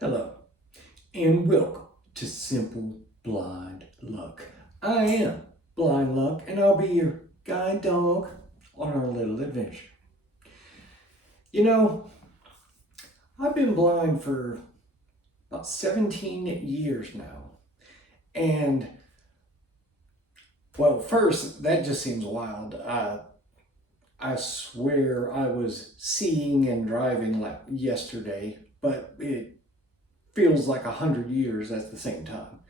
Hello, and welcome to Simple Blind Luck. I am Blind Luck, and I'll be your guide dog on our little adventure. You know, I've been blind for about 17 years now, and well, first, that just seems wild. I swear I was seeing and driving like yesterday, but it feels like 100 years at the same time.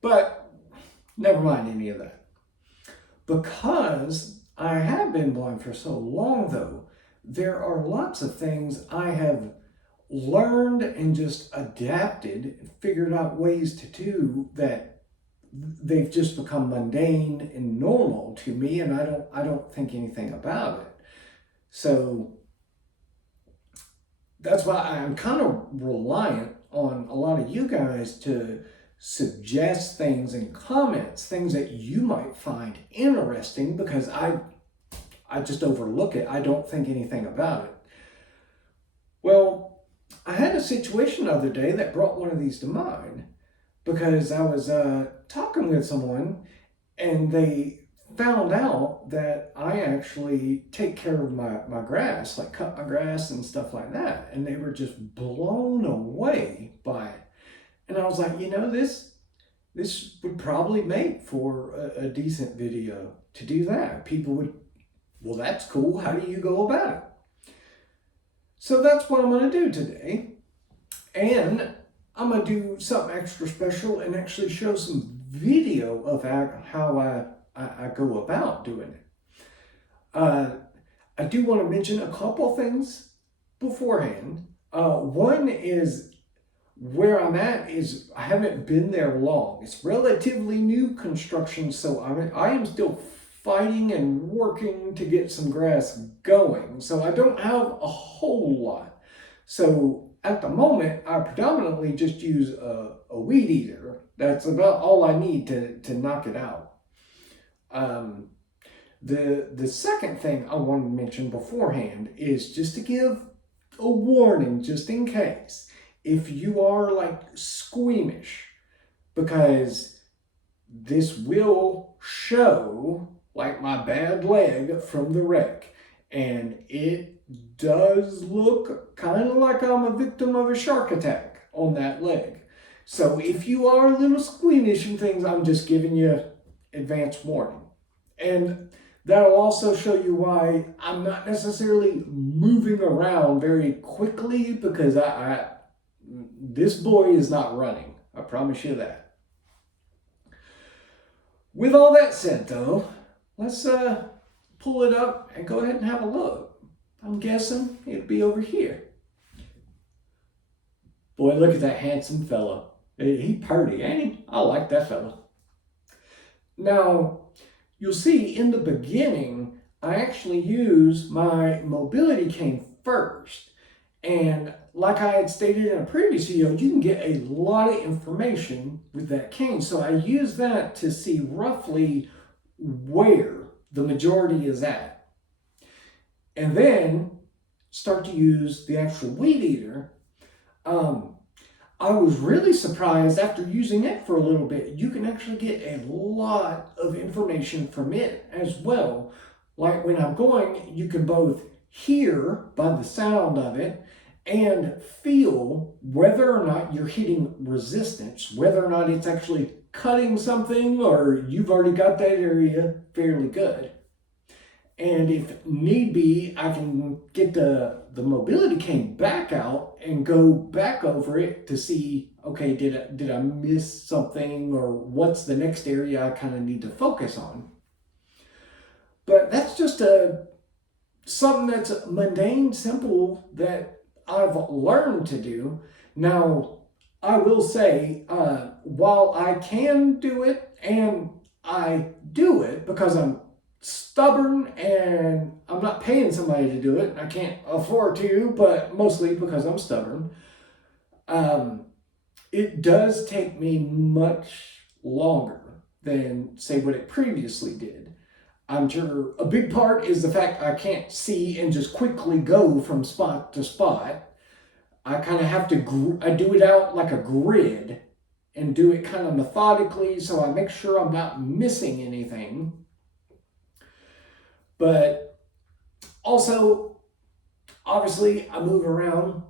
But never mind any of that. Because I have been blind for so long, though, there are lots of things I have learned and just adapted, figured out ways to do that they've just become mundane and normal to me, and I don't think anything about it. So that's why I'm kind of reliant on a lot of you guys to suggest things in comments, things that you might find interesting, because I just overlook it. I don't think anything about it. Well, I had a situation the other day that brought one of these to mind, because I was talking with someone and they found out that I actually take care of my grass, like cut my grass and stuff like that. And they were just blown away by it. And I was like, this would probably make for a decent video to do that. People would, well, that's cool. How do you go about it? So that's what I'm going to do today. And I'm going to do something extra special and actually show some video of how I go about doing it. I do want to mention a couple things beforehand. One is where I'm at is I haven't been there long. It's relatively new construction, so I am still fighting and working to get some grass going. So I don't have a whole lot. So at the moment, I predominantly just use a weed eater. That's about all I need to knock it out. The second thing I want to mention beforehand is just to give a warning, just in case, if you are like squeamish, because this will show like my bad leg from the wreck, and it does look kind of like I'm a victim of a shark attack on that leg. So if you are a little squeamish and things, I'm just giving you advance warning. And that'll also show you why I'm not necessarily moving around very quickly, because this boy is not running. I promise you that. With all that said, though, let's pull it up and go ahead and have a look. I'm guessing it'll be over here. Boy, look at that handsome fella. He purty, ain't he? I like that fella. Now, you'll see in the beginning, I actually use my mobility cane first. And like I had stated in a previous video, you can get a lot of information with that cane. So I use that to see roughly where the majority is at. And then start to use the actual weed eater. I was really surprised after using it for a little bit. You can actually get a lot of information from it as well. Like when I'm going, you can both hear by the sound of it and feel whether or not you're hitting resistance, whether or not it's actually cutting something or you've already got that area fairly good. And if need be, I can get the mobility cane back out and go back over it to see, okay, did I miss something, or what's the next area I kind of need to focus on. But that's just something that's mundane, simple, that I've learned to do. Now, I will say, while I can do it, and I do it because I'm stubborn and I'm not paying somebody to do it, I can't afford to, but mostly because I'm stubborn, it does take me much longer than, say, what it previously did. I'm sure a big part is the fact I can't see and just quickly go from spot to spot. I kind of have to, I do it out like a grid and do it kind of methodically so I make sure I'm not missing anything. But also, obviously, I move around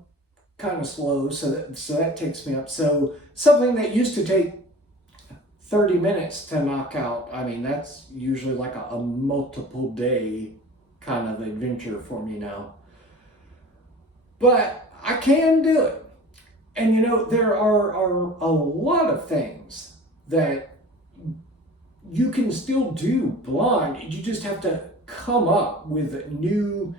kind of slow, so that takes me up. So something that used to take 30 minutes to knock out, I mean, that's usually like a multiple day kind of adventure for me now. But I can do it. And you know, there are a lot of things that you can still do blind. You just have to come up with new,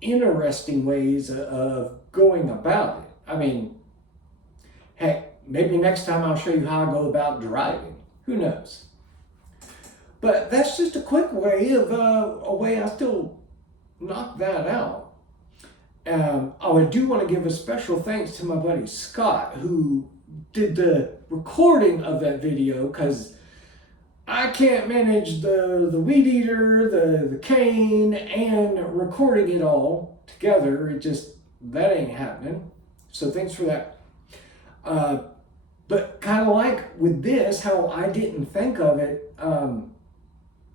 interesting ways of going about it. I mean, heck, maybe next time I'll show you how I go about driving. Who knows? But that's just a quick way of a way I still knock that out. I do want to give a special thanks to my buddy Scott, who did the recording of that video, because I can't manage the weed eater, the cane, and recording it all together. That ain't happening. So thanks for that. But kind of like with this, how I didn't think of it, and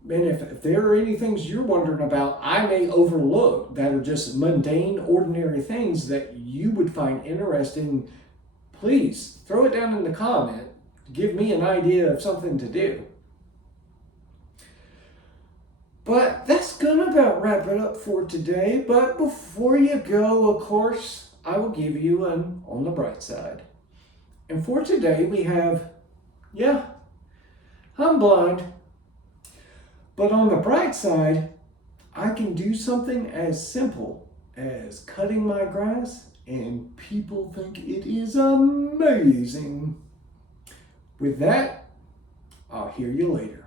if there are any things you're wondering about, I may overlook that are just mundane, ordinary things that you would find interesting, please throw it down in the comment. Give me an idea of something to do. But that's gonna about wrap it up for today. But before you go, of course, I will give you an on the bright side. And for today, we have, yeah, I'm blind. But on the bright side, I can do something as simple as cutting my grass, and people think it is amazing. With that, I'll hear you later.